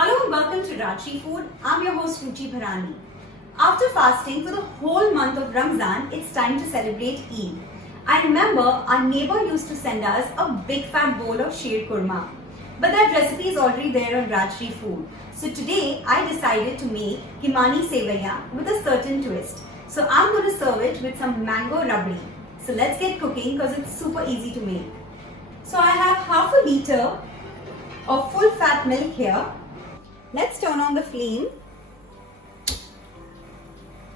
Hello and welcome to Rajshri Food. I'm your host Ruchi Bharani. After fasting for the whole month of Ramzan, it's time to celebrate Eid. I remember our neighbor used to send us a big fat bowl of sheer kurma. But that recipe is already there on Rajshri Food. So today I decided to make Kimani Sevaiya with a certain twist. So I'm going to serve it with some mango rabdi. So let's get cooking because it's super easy to make. So I have half a liter of full fat milk here. Let's turn on the flame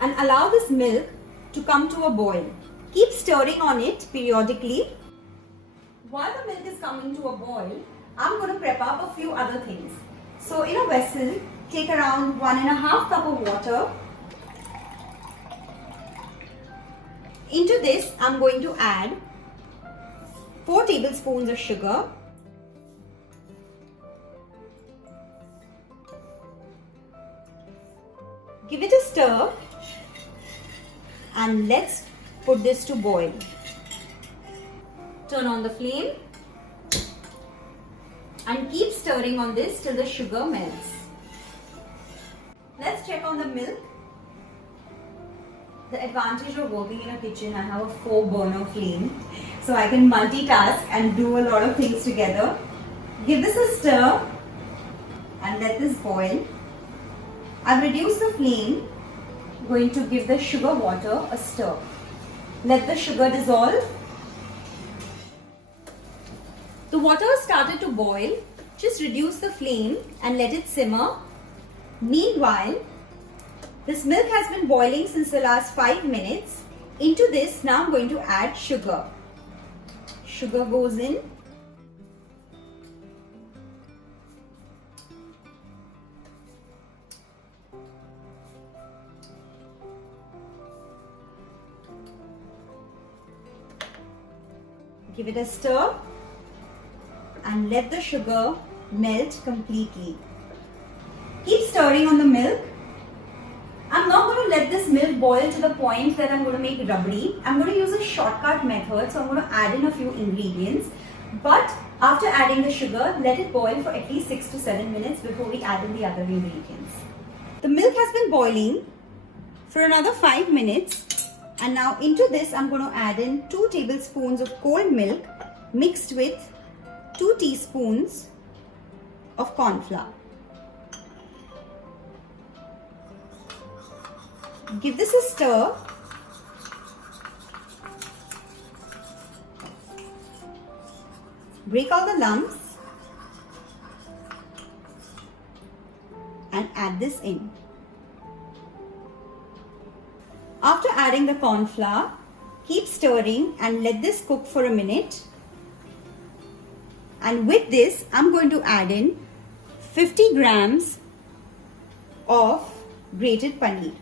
and allow this milk to come to a boil. Keep stirring on it periodically. While the milk is coming to a boil, I'm going to prep up a few other things. So in a vessel, take around 1.5 cup of water. Into this, I'm going to add 4 tablespoons of sugar. Give it a stir and let's put this to boil. Turn on the flame and keep stirring on this till the sugar melts. Let's check on the milk. The advantage of working in a kitchen, I have a 4-burner flame, so I can multitask and do a lot of things together. Give this a stir and let this boil. I've reduced the flame, going to give the sugar water a stir. Let the sugar dissolve. The water has started to boil. Just reduce the flame and let it simmer. Meanwhile, this milk has been boiling since the last 5 minutes. Into this, now I'm going to add sugar. Sugar goes in. Give it a stir and let the sugar melt completely. Keep stirring on the milk. I'm not going to let this milk boil to the point that I'm going to make rabdi. I'm going to use a shortcut method, so I'm going to add in a few ingredients. But after adding the sugar, let it boil for at least 6 to 7 minutes before we add in the other ingredients. The milk has been boiling for another 5 minutes. And now into this, I'm going to add in 2 tablespoons of cold milk mixed with 2 teaspoons of corn flour. Give this a stir. Break all the lumps and add this in. After adding the corn flour, keep stirring and let this cook for a minute. And with this, I'm going to add in 50 grams of grated paneer.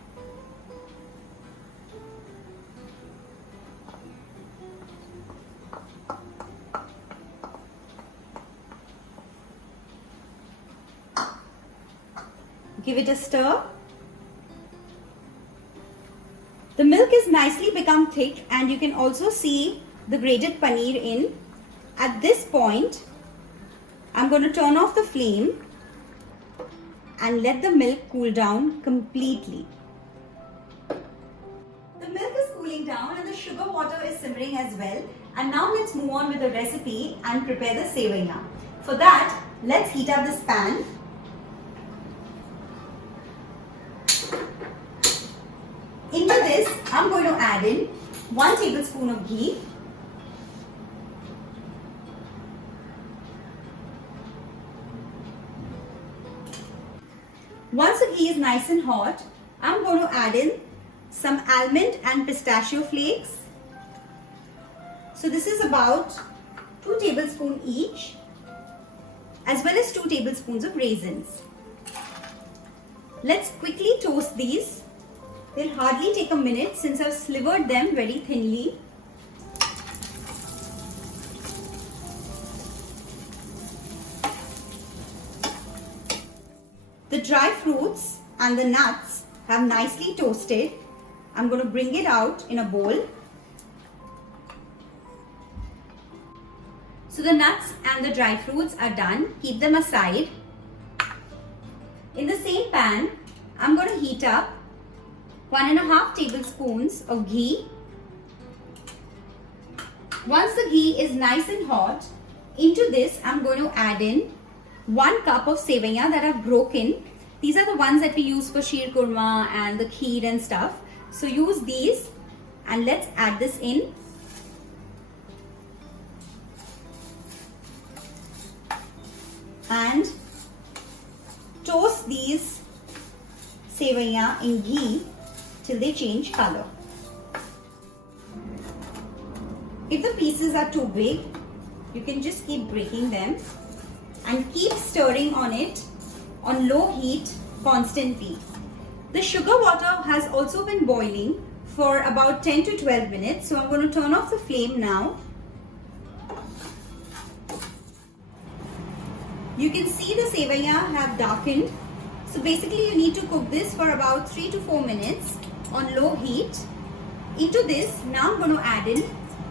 Give it a stir. The milk is nicely become thick and you can also see the grated paneer in. At this point, I'm going to turn off the flame and let the milk cool down completely. The milk is cooling down and the sugar water is simmering as well. And now let's move on with the recipe and prepare the sevaiya. For that, let's heat up this pan. Into this, I'm going to add in 1 tablespoon of ghee. Once the ghee is nice and hot, I'm going to add in some almond and pistachio flakes. So this is about 2 tablespoons each, as well as 2 tablespoons of raisins. Let's quickly toast these. They'll hardly take a minute since I've slivered them very thinly. The dry fruits and the nuts have nicely toasted. I'm going to bring it out in a bowl. So the nuts and the dry fruits are done. Keep them aside. In the same pan, I'm going to heat up 1.5 tablespoons of ghee. Once the ghee is nice and hot, into this I'm going to add in 1 cup of sevaiya that I've broken. These are the ones that we use for sheer kurma and the kheer and stuff. So use these and let's add this in. And toast these sevaiya in ghee till they change color. If the pieces are too big, you can just keep breaking them and keep stirring on it on low heat constantly. The sugar water has also been boiling for about 10 to 12 minutes. So I'm going to turn off the flame now. You can see the sevaiya have darkened. So basically you need to cook this for about 3 to 4 minutes on low heat. Into this, now I'm going to add in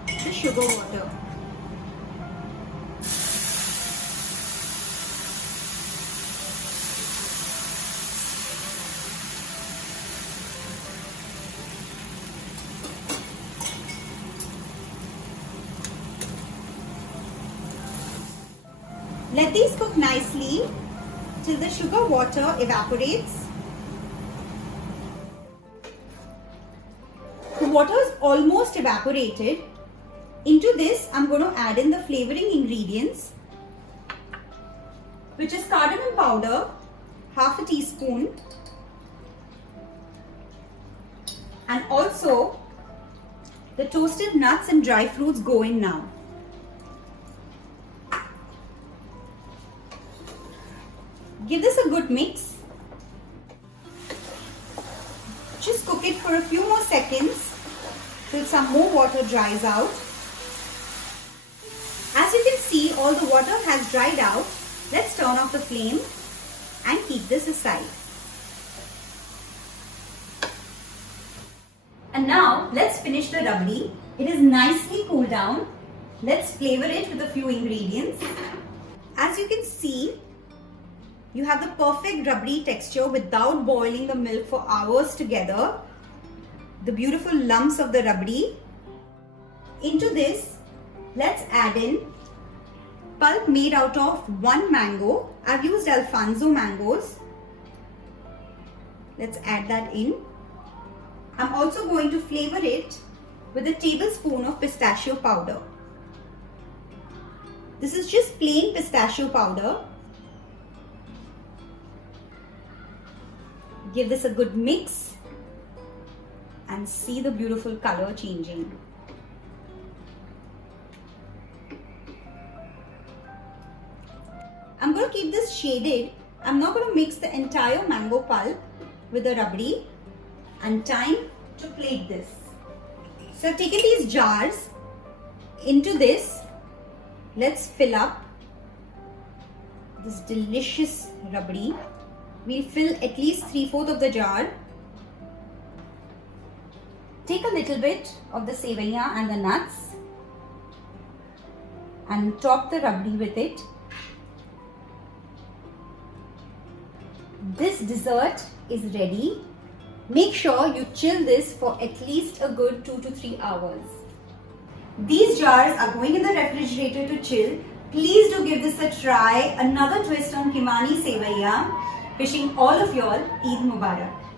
the sugar water. Let these cook nicely till the sugar water evaporates. The water is almost evaporated. Into this, I'm going to add in the flavoring ingredients, which is cardamom powder, half a teaspoon, and also the toasted nuts and dry fruits go in now. Give this a good mix. Just cook it for a few more seconds till some more water dries out. As you can see, all the water has dried out. Let's turn off the flame and keep this aside. And now let's finish the rabdi. It is nicely cooled down. Let's flavor it with a few ingredients. As you can see, you have the perfect rabdi texture without boiling the milk for hours together. The beautiful lumps of the rabdi. Into this, let's add in pulp made out of 1 mango. I've used Alfonso mangoes. Let's add that in. I'm also going to flavor it with a tablespoon of pistachio powder. This is just plain pistachio powder. Give this a good mix and see the beautiful color changing. I'm going to keep this shaded. I'm not going to mix the entire mango pulp with the rabdi, and time to plate this. So I've taken these jars. Into this, let's fill up this delicious rabdi. We'll fill at least 3/4 of the jar. Take a little bit of the sevaiya and the nuts and top the rabdi with it. This dessert is ready. Make sure you chill this for at least a good 2 to 3 hours. These jars are going in the refrigerator to chill. Please do give this a try. Another twist on Kimani Sevaiya. Wishing all of y'all Eid Mubarak.